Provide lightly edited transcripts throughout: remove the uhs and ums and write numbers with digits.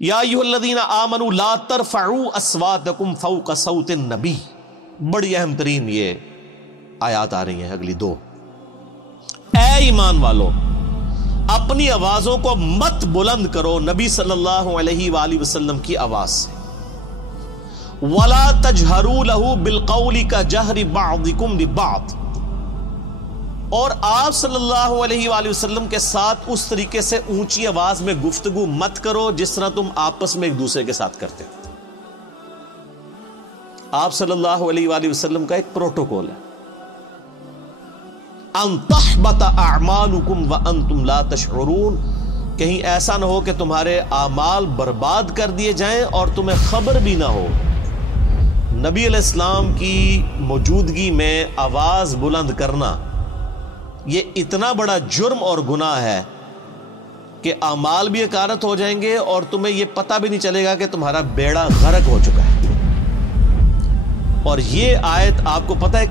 یا ایھا آمنوا لا ترفعوا اصواتکم فوق صوت النبی. بڑی اہم ترین یہ آیات آ رہی ہیں اگلی دو. اے ایمان والو اپنی آوازوں کو مت بلند کرو نبی صلی اللہ علیہ وآلہ وسلم کی آواز سے. وَلَا تَجْهَرُوا لَهُ بِالْقَوْلِ كَجَهْرِ بَعْضِكُمْ لِبَعْضٍ. اور آپ صلی اللہ علیہ وآلہ وسلم کے ساتھ اس طریقے سے اونچی آواز میں گفتگو مت کرو جس طرح تم آپس میں ایک دوسرے کے ساتھ کرتے ہو. آپ صلی اللہ علیہ وآلہ وسلم کا ایک پروٹوکول ہے ان تحبط اعمالکم وانتم لا تشعرون. کہیں ایسا نہ ہو کہ تمہارے اعمال برباد کر دیے جائیں اور تمہیں خبر بھی نہ ہو. نبی علیہ السلام کی موجودگی میں آواز بلند کرنا یہ اتنا بڑا جرم اور گناہ ہے کہ اعمال بھی اکارت ہو جائیں گے اور تمہیں یہ پتہ بھی نہیں چلے گا کہ تمہارا بیڑا غرق ہو چکا ہے. اور یہ آیت آپ کو پتہ ہے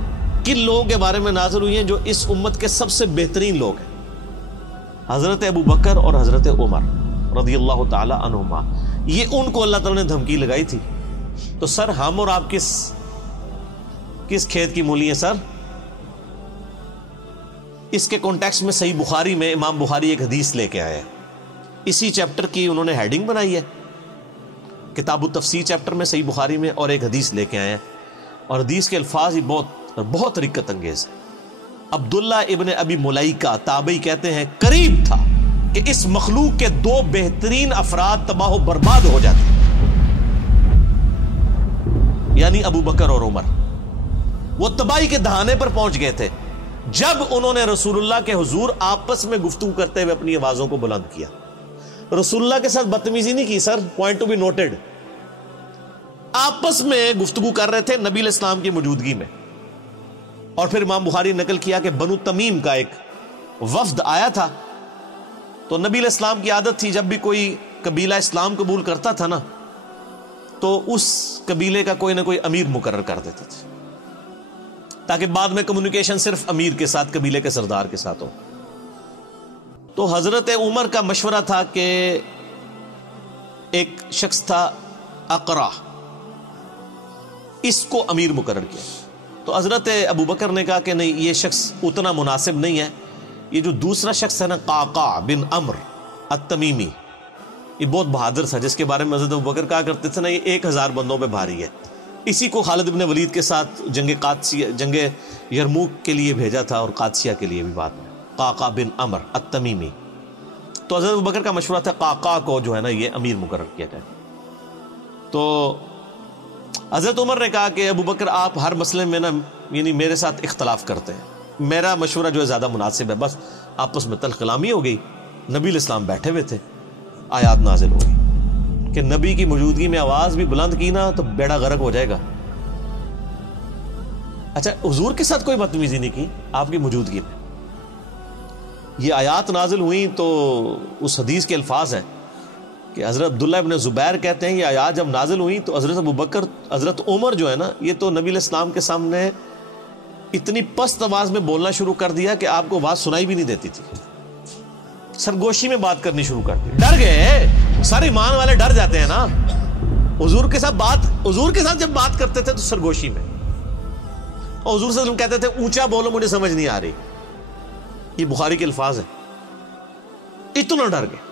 کن لوگوں کے بارے میں نازل ہوئی ہیں جو اس امت کے سب سے بہترین لوگ ہیں؟ حضرت ابو بکر اور حضرت عمر رضی اللہ تعالی عنہما. یہ ان کو اللہ تعالیٰ نے دھمکی لگائی تھی. تو سر ہم اور آپ کس کھیت کی مولی ہیں سر؟ اس کے کانٹیکس میں صحیح بخاری میں امام بخاری ایک حدیث لے کے آئے ہیں. اسی چیپٹر کی انہوں نے ہیڈنگ بنائی ہے کتاب التفسیر چیپٹر میں صحیح بخاری میں، اور ایک حدیث لے کے آئے ہیں. اور حدیث کے الفاظ ہی بہت رقت انگیز ہے. عبداللہ ابن ابی ملیکہ تابعی کہتے ہیں قریب تھا کہ اس مخلوق کے دو بہترین افراد تباہ و برباد ہو جاتے ہیں، یعنی ابو بکر اور عمر. وہ تباہی کے دہانے پر پہنچ گئے تھے جب انہوں نے رسول اللہ کے حضور آپس میں گفتگو کرتے ہوئے اپنی آوازوں کو بلند کیا. رسول اللہ کے ساتھ بدتمیزی نہیں کی سر، پوائنٹ ٹو بی نوٹڈ. آپس میں گفتگو کر رہے تھے نبی علیہ السلام کی موجودگی میں. اور پھر امام بخاری نقل کیا کہ بنو تمیم کا ایک وفد آیا تھا. تو نبی علیہ السلام کی عادت تھی جب بھی کوئی قبیلہ اسلام قبول کرتا تھا نا تو اس قبیلے کا کوئی نہ کوئی امیر مقرر کر دیتے تھے تاکہ بعد میں کمیونیکیشن صرف امیر کے ساتھ، قبیلے کے سردار کے ساتھ ہو. تو حضرت عمر کا مشورہ تھا کہ ایک شخص تھا اقرا، اس کو امیر مقرر کیا. تو حضرت ابو بکر نے کہا کہ نہیں، یہ شخص اتنا مناسب نہیں ہے. یہ جو دوسرا شخص ہے نا قعقاع بن عمرو التمیمی، یہ بہت بہادر تھا جس کے بارے میں حضرت ابو بکر کہا کرتے تھے نا یہ 1000 بندوں پہ بھاری ہے. اسی کو خالد بن ولید کے ساتھ جنگ یرموک کے لیے بھیجا تھا اور قادسیہ کے لیے بھی بعد میں. قعقاع بن عمرو التمیمی. تو حضرت ابو بکر کا مشورہ تھا قعقاع کو جو ہے نا یہ امیر مقرر کیا جائے. تو حضرت عمر نے کہا کہ ابو بکر آپ ہر مسئلے میں نا یعنی میرے ساتھ اختلاف کرتے ہیں، میرا مشورہ جو ہے زیادہ مناسب ہے. بس آپس میں تلخ کلامی ہو گئی. نبی علیہ السلام بیٹھے ہوئے تھے، آیات نازل ہو گئی کہ نبی کی موجودگی میں آواز بھی بلند کی نا تو بیڑا غرق ہو جائے گا. اچھا حضور کے ساتھ کوئی بدتمیزی نہیں کی آپ کی موجودگی میں. یہ آیات نازل ہوئیں تو اس حدیث کے الفاظ ہیں کہ حضرت عبداللہ ابن زبیر کہتے ہیں یہ آیات جب نازل ہوئیں تو حضرت ابو بکر، حضرت عمر جو ہے نا یہ تو نبی علیہ السلام کے سامنے اتنی پست آواز میں بولنا شروع کر دیا کہ آپ کو آواز سنائی بھی نہیں دیتی تھی. سرگوشی میں بات کرنی شروع کر دی. ڈر گئے سارے ایمان والے، ڈر جاتے ہیں نا. حضور کے ساتھ جب بات کرتے تھے تو سرگوشی میں، اور حضور صلی اللہ علیہ وسلم کہتے تھے اونچا بولو مجھے سمجھ نہیں آ رہی. یہ بخاری کے الفاظ ہیں. اتنا ڈر گئے.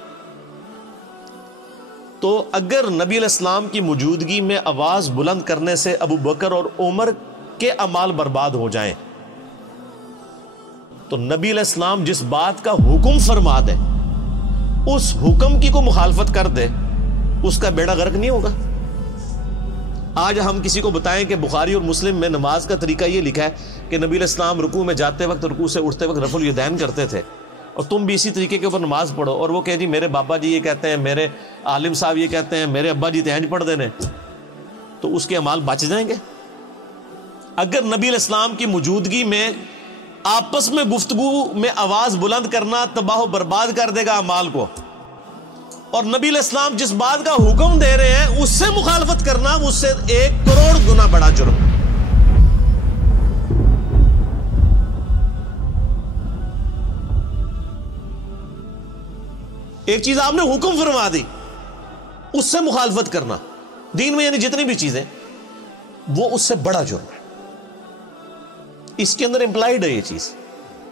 تو اگر نبی علیہ السلام کی موجودگی میں آواز بلند کرنے سے ابو بکر اور عمر کے اعمال برباد ہو جائیں تو نبی علیہ السلام جس بات کا حکم فرما دے اس حکم کی کو مخالفت کر دے اس کا بیڑا غرق نہیں ہوگا. آج ہم کسی کو بتائیں کہ بخاری اور مسلم میں نماز کا طریقہ یہ لکھا ہے کہ نبی علیہ السلام رکوع میں جاتے وقت، رکوع سے اٹھتے وقت رفع الیدین کرتے تھے، اور تم بھی اسی طریقے کے اوپر نماز پڑھو. اور وہ کہ جی میرے بابا جی یہ کہتے ہیں، میرے عالم صاحب یہ کہتے ہیں، میرے ابا جی تہنج پڑھ دینے، تو اس کے اعمال بچ جائیں گے. اگر نبی علیہ السلام کی موجودگی میں آپس میں گفتگو میں آواز بلند کرنا تباہ و برباد کر دے گا اعمال کو، اور نبی علیہ السلام جس بات کا حکم دے رہے ہیں اس سے مخالفت کرنا اس سے 1 کروڑ گنا بڑا جرم. ایک چیز آپ نے حکم فرما دی، اس سے مخالفت کرنا دین میں یعنی جتنی بھی چیزیں وہ اس سے بڑا جرم ہے. اس کے اندر امپلائڈ ہے یہ چیز.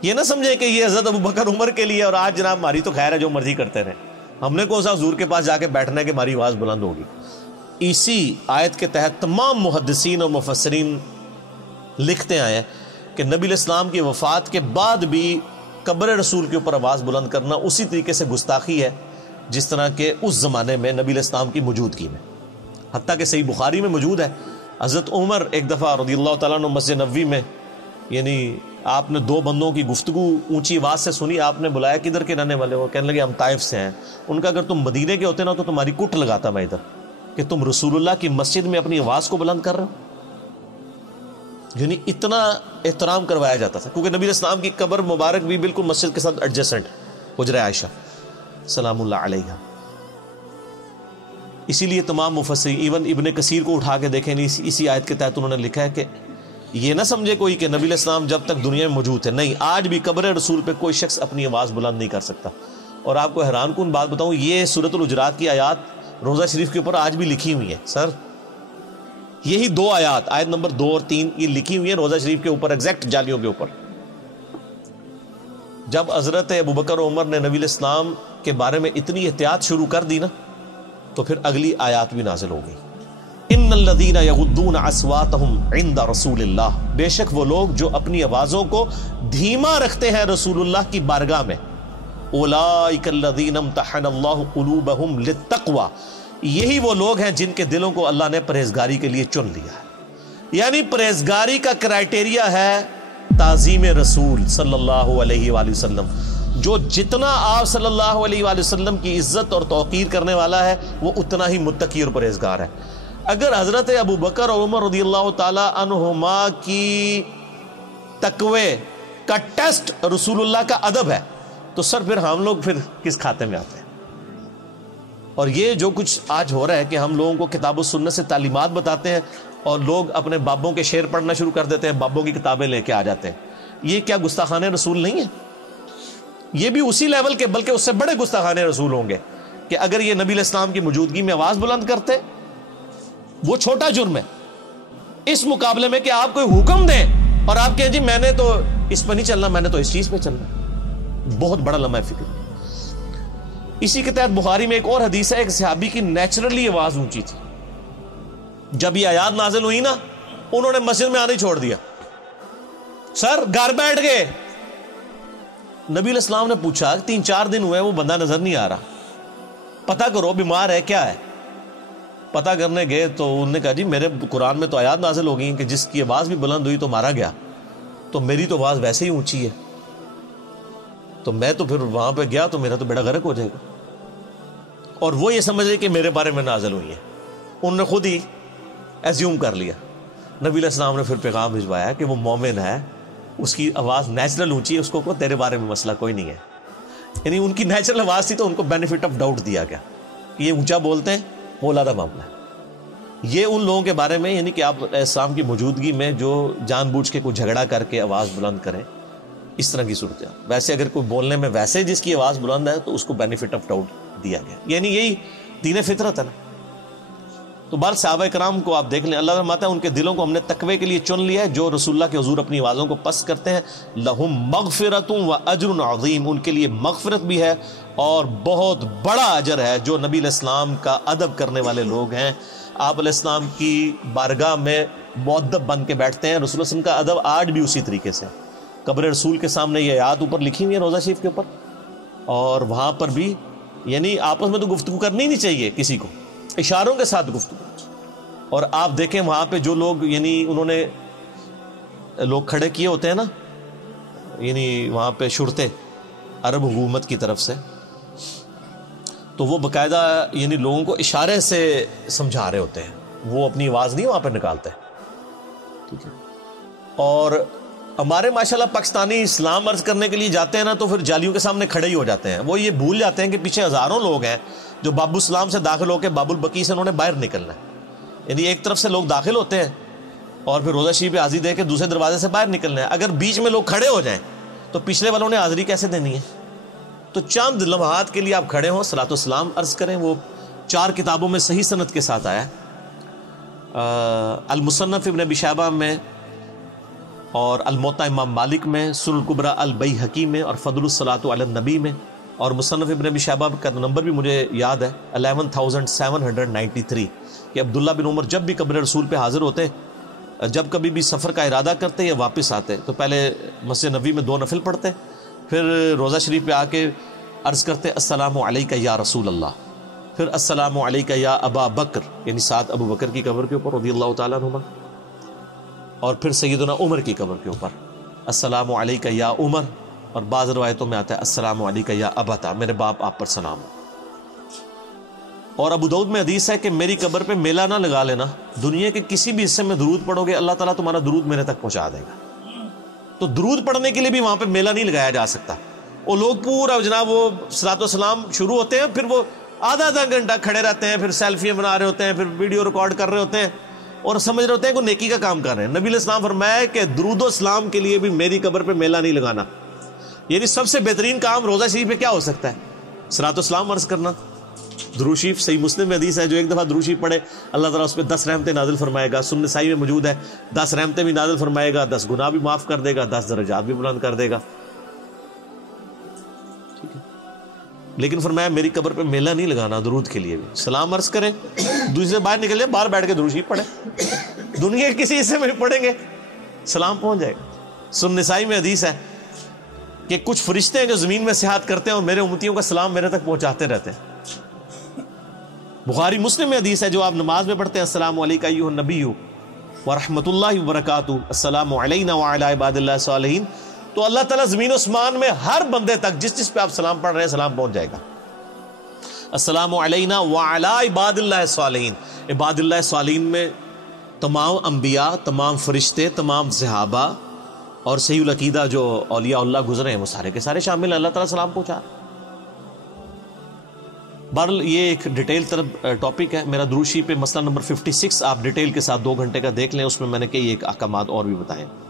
یہ نہ سمجھے کہ یہ حضرت ابوبکر عمر کے لیے اور آج جناب ہماری تو خیر ہے جو مرضی کرتے رہے, ہم نے کون سا حضور کے پاس جا کے بیٹھنا ہے کہ ہماری آواز بلند ہوگی. اسی آیت کے تحت تمام محدثین اور مفسرین لکھتے آئے ہیں کہ نبی علیہ السلام کی وفات کے بعد بھی قبر رسول کے اوپر آواز بلند کرنا اسی طریقے سے گستاخی ہے جس طرح کہ اس زمانے میں نبی علیہ السلام کی موجودگی میں. حتیٰ کہ صحیح بخاری میں موجود ہے, حضرت عمر ایک دفعہ رضی اللہ تعالیٰ عنہ مسجد نبوی میں, یعنی آپ نے دو بندوں کی گفتگو اونچی آواز سے سنی, آپ نے بلایا کدھر کے رہنے والے ہو؟ کہنے لگے ہم طائف سے ہیں. ان کا اگر تم مدینے کے ہوتے نا تو تمہاری کٹ لگاتا میں ادھر کہ تم رسول اللہ کی مسجد میں اپنی آواز کو بلند کر رہے ہو. یعنی اتنا احترام کروایا جاتا تھا, کیونکہ نبی علیہ السلام کی قبر مبارک بھی بالکل مسجد کے ساتھ ایڈجسٹنٹ, حجرہ عائشہ سلام اللہ علیہا. اسی لیے تمام مفسرین ایون ابن کثیر کو اٹھا کے دیکھیں, اسی آیت کے تحت انہوں نے لکھا ہے کہ یہ نہ سمجھے کوئی کہ نبی علیہ السلام جب تک دنیا میں موجود ہے, نہیں, آج بھی قبر رسول پہ کوئی شخص اپنی آواز بلند نہیں کر سکتا. اور آپ کو حیران کن بات بتاؤں, یہ سورۃ الحجرات کی آیات روضہ شریف کے اوپر آج بھی لکھی ہوئی ہیں. سر یہی دو آیات, آیت نمبر 2 اور 3, یہ لکھی ہوئی ہیں روضہ شریف کے اوپر, ایگزیکٹ جالیوں کے اوپر. جب حضرت ابوبکر عمر نے نبی علیہ السلام کے بارے میں اتنی احتیاط شروع کر دی نا, تو پھر اگلی آیات بھی نازل ہو گئی. ان الذین یغضون اصواتهم عند رسول اللہ, بے شک وہ لوگ جو اپنی آوازوں کو دھیما رکھتے ہیں رسول اللہ کی بارگاہ میں. اولئک الذین امتحن اللہ قلوبہم للتقوی, یہی وہ لوگ ہیں جن کے دلوں کو اللہ نے پرہیزگاری کے لیے چن لیا ہے. یعنی پرہیزگاری کا کرائٹیریا ہے تعظیم رسول صلی اللہ علیہ وآلہ وسلم. جو جتنا آپ صلی اللہ علیہ وآلہ وسلم کی عزت اور توقیر کرنے والا ہے وہ اتنا ہی متقی اور پرہیزگار ہے. اگر حضرت ابوبکر اور عمر رضی اللہ تعالی عنہما کی تقوی کا ٹیسٹ رسول اللہ کا ادب ہے, تو سر پھر ہم لوگ پھر کس کھاتے میں آتے ہیں؟ اور یہ جو کچھ آج ہو رہا ہے کہ ہم لوگوں کو کتاب و سنت سے تعلیمات بتاتے ہیں اور لوگ اپنے بابوں کے شعر پڑھنا شروع کر دیتے ہیں, بابوں کی کتابیں لے کے آ جاتے ہیں. یہ کیا گستاخان رسول نہیں ہے؟ یہ بھی اسی لیول کے بلکہ اس سے بڑے گستاخان رسول ہوں گے کہ اگر یہ نبی علیہ السلام کی موجودگی میں آواز بلند کرتے. وہ چھوٹا جرم ہے اس مقابلے میں کہ آپ کوئی حکم دیں اور آپ کہیں جی میں نے تو اس پہ نہیں چلنا, میں نے تو اس چیز پہ چلنا. بہت بڑا لمحہ فکر. اسی کے تحت بخاری میں ایک اور حدیث ہے, ایک صحابی کی نیچرلی آواز اونچی تھی. جب یہ آیات نازل ہوئی نا, انہوں نے مسجد میں آنا ہی چھوڑ دیا, سر گھر بیٹھ گئے. نبی علیہ السلام نے پوچھا 3-4 دن ہوئے وہ بندہ نظر نہیں آ رہا, پتہ کرو بیمار ہے کیا ہے. پتہ کرنے گئے تو انہوں نے کہا جی میرے قرآن میں تو آیات نازل ہو گئی کہ جس کی آواز بھی بلند ہوئی تو مارا گیا, تو میری تو آواز ویسے ہی اونچی ہے, تو میں تو پھر وہاں پہ گیا تو میرا تو بیڑا غرق ہو جائے گا. اور وہ یہ سمجھ رہے کہ میرے بارے میں نازل ہوئی ہے, انہوں نے خود ہی ایزیوم کر لیا. نبی علیہ السلام نے پھر پیغام بھجوایا کہ وہ مومن ہے, اس کی آواز نیچرل اونچی ہے, اس کو تیرے بارے میں مسئلہ کوئی نہیں ہے. یعنی ان کی نیچرل آواز تھی تو ان کو بینیفٹ آف ڈاؤٹ دیا گیا, یہ اونچا بولتے ہیں وہ علیحدہ معاملہ ہے. یہ ان لوگوں کے بارے میں یعنی کہ آپ اسلام کی موجودگی میں جو جان بوجھ کے کوئی جھگڑا کر کے آواز بلند کریں, اس طرح کی صورت ہے. ویسے اگر کوئی بولنے میں ویسے جس کی آواز بلند ہے تو اس کو بینیفٹ آف ڈاؤٹ دیا گیا, یعنی یہی دین فطرت ہے نا. تو بہر صحابہ کرام کو آپ دیکھ لیں, اللہ فرماتا ہے ان کے دلوں کو ہم نے تقوی کے لیے چن لیا ہے. جو رسول اللہ کے حضور اپنی آوازوں کو پست کرتے ہیں, لہم مغفرۃ و اجر عظیم, ان کے لیے مغفرت بھی ہے اور بہت بڑا اجر ہے. جو نبی علیہ السلام کا ادب کرنے والے لوگ ہیں, آپ علیہ السلام کی بارگاہ میں مؤدب بن کے بیٹھتے ہیں. رسول اللہ علیہ وسلم کا ادب آج بھی اسی طریقے سے. قبر رسول کے سامنے یہ آیات اوپر لکھی ہوئی ہے روضہ شریف کے اوپر, اور وہاں پر بھی یعنی آپس میں تو گفتگو کرنی نہیں چاہیے کسی کو, اشاروں کے ساتھ گفتگو. اور آپ دیکھیں وہاں پہ جو لوگ یعنی انہوں نے لوگ کھڑے کیے ہوتے ہیں نا, یعنی وہاں پہ شرطے عرب حکومت کی طرف سے, تو وہ باقاعدہ یعنی لوگوں کو اشارے سے سمجھا رہے ہوتے ہیں, وہ اپنی آواز نہیں وہاں پہ نکالتے. ٹھیک ہے. اور ہمارے ماشاءاللہ پاکستانی اسلام عرض کرنے کے لیے جاتے ہیں نا تو پھر جالیوں کے سامنے کھڑے ہی ہو جاتے ہیں. وہ یہ بھول جاتے ہیں کہ پیچھے ہزاروں لوگ ہیں جو باب السلام سے داخل ہو کے باب البقیع سے انہوں نے باہر نکلنا ہے. یعنی ایک طرف سے لوگ داخل ہوتے ہیں اور پھر روضہ شریف پہ حاضری دے کے دوسرے دروازے سے باہر نکلنا ہے. اگر بیچ میں لوگ کھڑے ہو جائیں تو پچھلے والوں نے حاضری کیسے دینی ہے؟ تو چند لمحات کے لیے آپ کھڑے ہوں, صلاۃ و سلام عرض کریں, وہ 4 کتابوں میں صحیح سند کے ساتھ آیا ہے، المصنف ابن ابی شیبہ میں، اور الموطا امام مالک میں، سنن الکبریٰ البیہقی میں، اور فضل الصلاۃ علی النبی میں، اور مصنف ابن ابی شیبہ کا نمبر بھی مجھے یاد ہے 11793 کہ عبداللہ بن عمر جب بھی قبر رسول پہ حاضر ہوتے، جب کبھی بھی سفر کا ارادہ کرتے یا واپس آتے تو پہلے مسجد نبوی میں 2 نفل پڑھتے، پھر روضہ شریف پہ آ کے عرض کرتے السلام علیکہ یا رسول اللہ، پھر السلام علیکہ یا ابا بکر، یعنی ساتھ ابو بکر کی قبر کے اوپر رضی اللہ تعالیٰ عنہما، اور پھر سیدنا عمر کی قبر کے اوپر السلام علیکہ یا عمر، اور بعض روایتوں میں آتا ہے السلام علیکہ یا ابتا، میرے باپ آپ پر سلام ہو۔ اور ابو داؤد میں حدیث ہے کہ میری قبر پہ میلہ نہ لگا لینا، دنیا کے کسی بھی حصے میں درود پڑھو گے اللہ تعالیٰ تمہارا درود میرے تک پہنچا دے گا۔ تو درود پڑھنے کے لیے بھی وہاں پہ میلہ نہیں لگایا جا سکتا۔ وہ لوگ پورا جناب وہ صلاۃ و سلام شروع ہوتے ہیں، پھر وہ آدھا گھنٹہ کھڑے رہتے ہیں، پھر سیلفیاں بنا رہے ہوتے ہیں، پھر ویڈیو ریکارڈ کر رہے ہوتے ہیں اور سمجھ رہے ہوتے ہیں کہ نیکی کا کام کر رہے ہیں۔ نبی علیہ السلام فرمایا کہ درود و سلام کے لیے بھی میری قبر پہ میلہ نہیں لگانا، یعنی سب سے بہترین کام روضہ شریف پہ کیا ہو سکتا ہے؟ صلاۃ و سلام عرض کرنا۔ درود شریف صحیح مسلم میں حدیث ہے جو ایک دفعہ درود شریف پڑھے اللہ تعالیٰ اس پہ 10 رحمتیں نازل فرمائے گا۔ سنن نسائی میں موجود ہے 10 رحمتیں بھی نازل فرمائے گا، 10 گناہ بھی معاف کر دے گا، 10 درجات بھی بلند کر دے گا۔ ٹھیک ہے، لیکن فرمایا میری قبر پہ میلہ نہیں لگانا، درود کے لیے بھی سلام عرض کریں، دوسرے باہر نکل جائے، باہر بیٹھ کے درود شریف پڑھیں، دنیا کے کسی حصے میں پڑھیں گے سلام پہنچ جائے گا۔ سنن نسائی میں حدیث ہے کہ کچھ فرشتے ہیں جو زمین میں سیاحت کرتے ہیں اور میرے امتیوں کا سلام میرے تک پہنچاتے رہتے ہیں۔ بخاری مسلم میں حدیث ہے جو آپ نماز میں پڑھتے ہیں السلام علیکہ ایھا النبی ورحمۃ اللہ وبرکاتہ، السلام علینا وعلی عباد اللہ الصالحین، تو اللہ تعالیٰ زمین و اسمان میں ہر بندے تک جس پہ آپ سلام پڑھ رہے ہیں سلام پہنچ جائے گا۔ السلام علینا وعلی عباد اللہ الصالحین، عباد اللہ الصالحین میں تمام انبیاء، تمام فرشتے، تمام صحابہ اور صحیح العقیدہ جو اولیاء اللہ گزرے ہیں وہ سارے کے سارے شامل ہیں، اللہ تعالیٰ سلام پہنچا۔ بہرحال یہ ایک ڈیٹیل طرف ٹاپک ہے میرا۔ درود شریف پہ مسئلہ نمبر 56 آپ ڈیٹیل کے ساتھ 2 گھنٹے کا دیکھ لیں، اس میں میں نے کئی ایک احکامات اور بھی بتائے ہیں۔